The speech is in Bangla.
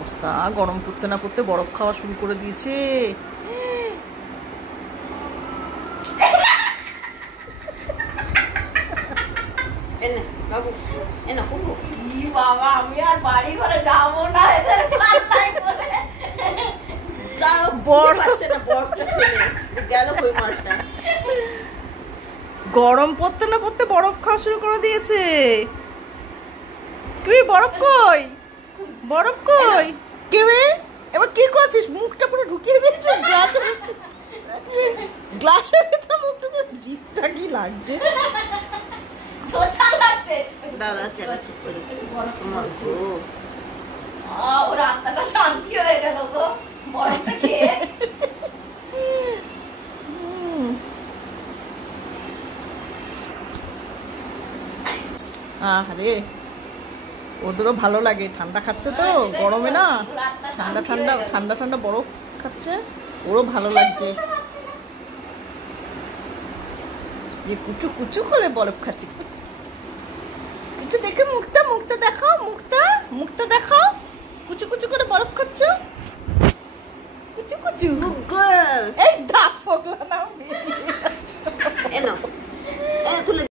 অবস্থা, গরম পড়তে না পড়তে বরফ খাওয়া শুরু করে দিয়েছে। বাবা আমি আর বাড়ি ঘরে যাবো না, এদের পাল্লায় পড়ে গরম পড়তে না পড়তে বরফ খাওয়া শুরু করে দিয়েছে। কি বরফ কই, বরফ কই? কেবে এবার কি করছিস? মুখটা পুরো ঢুকিয়ে দিচ্ছিস গ্লাসের ভিতরে, মুখ ঢুকিয়ে। জিভটা কি লাগছে, দাদা চালাচ্ছে। ওর আত্মাটা শান্তি হয়ে গেল গো বরফটা খেয়ে। আরে ওদেরও ভালো লাগে, ঠান্ডা খাচ্ছে তো গরমে না, ঠান্ডা ঠান্ডা ঠান্ডা ঠান্ডা বরফ খাচ্ছে, ওরও ভালো লাগছে। কুচু কুচু করে বরফ খাচ্ছে। কুচু দেখে মুখটা, মুখটা দেখাও, মুখটা, মুখটা দেখাও। কুচু কুচু করে বরফ খাচ্ছ, কুচু কুচু। এই দাঁত ফগলা না,